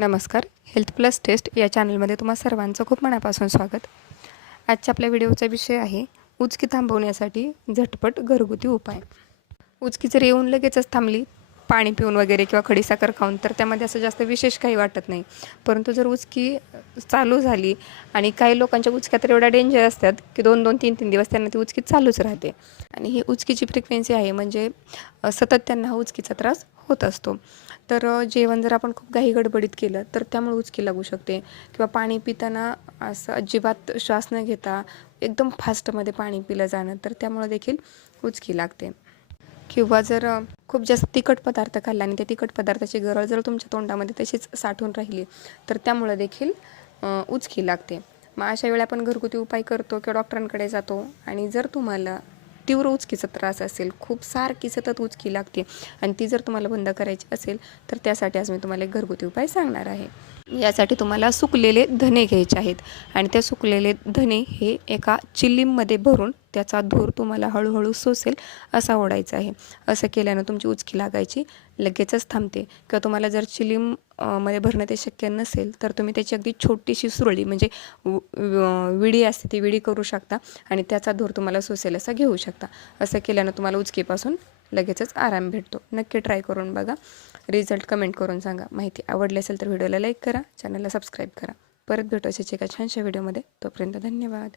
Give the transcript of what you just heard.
नमस्कार. Health plus taste या चॅनलमध्ये तुम्हा सर्वांचं खूप मनापासून स्वागत. आजच्या आपल्या व्हिडिओचा विषय आहे उचकी थांबवण्यासाठी झटपट घरगुती उपाय. उचकी जर येऊन लगेचच थांबली पाणी पिऊन वगैरे किंवा खडीसाखर खाऊन तर त्यामध्ये असं जास्त विशेष काही वाटत नाही. परंतु जर उचकी चालू झाली आणि काही लोकांच्या उचक्या तर एवढ्या डेंजर असतात की 2-2, 3-3 दिवस त्यांना ती उचकी चालूच राहते आणि ही उचकीची फ्रिक्वेन्सी आहे म्हणजे सतत त्यांना हा उचकीचा त्रास होत असतो. तर जेवण जर आपण खूप घाई गडबडीत केलं तर त्यामुळे उचकी लागू शकते किंवा पाणी पिताना असं अजिबात श्वास न घेता एकदम फास्टमध्ये पाणी पिलं जाणं तर त्यामुळे देखील उचकी लागते. किंवा जर खूप जास्त तिखट पदार्थ खाल्ला आणि त्या तिखट पदार्थाची गरज जर तुमच्या तोंडामध्ये तशीच साठवून राहिली तर त्यामुळे देखील उचकी लागते. मग अशा वेळी आपण घरगुती उपाय करतो किंवा डॉक्टरांकडे जातो आणि जर तुम्हाला तीव्र उचकीचा त्रास असेल, खूप सारखी सतत उचकी लागते आणि ती जर तुम्हाला बंद करायची असेल तर त्यासाठी आज मी तुम्हाला एक घरगुती उपाय सांगणार आहे. यासाठी तुम्हाला सुकलेले धने घ्यायचे आहेत आणि त्या सुकलेले धने हे एका चिलीममध्ये भरून त्याचा धूर तुम्हाला हळूहळू सोसेल असा ओढायचा आहे. असं केल्यानं तुमची उचकी लागायची लगेचच थांबते. किंवा तुम्हाला जर चिलीम मध्ये भरणं ते शक्य नसेल तर तुम्ही त्याची अगदी छोटीशी सुरळी म्हणजे विडी असते ती विडी करू शकता आणि त्याचा धूर तुम्हाला सोसेल असा घेऊ शकता. असं केल्यानं तुम्हाला उचकीपासून लगेचच आराम भेटतो. नक्की ट्राय करून बघा. रिझल्ट कमेंट करून सांगा. माहिती आवडली असेल तर व्हिडिओला लाईक करा, चॅनलला सबस्क्राईब करा. परत भेटू अशाच एका छानशा व्हिडिओमध्ये. तोपर्यंत धन्यवाद.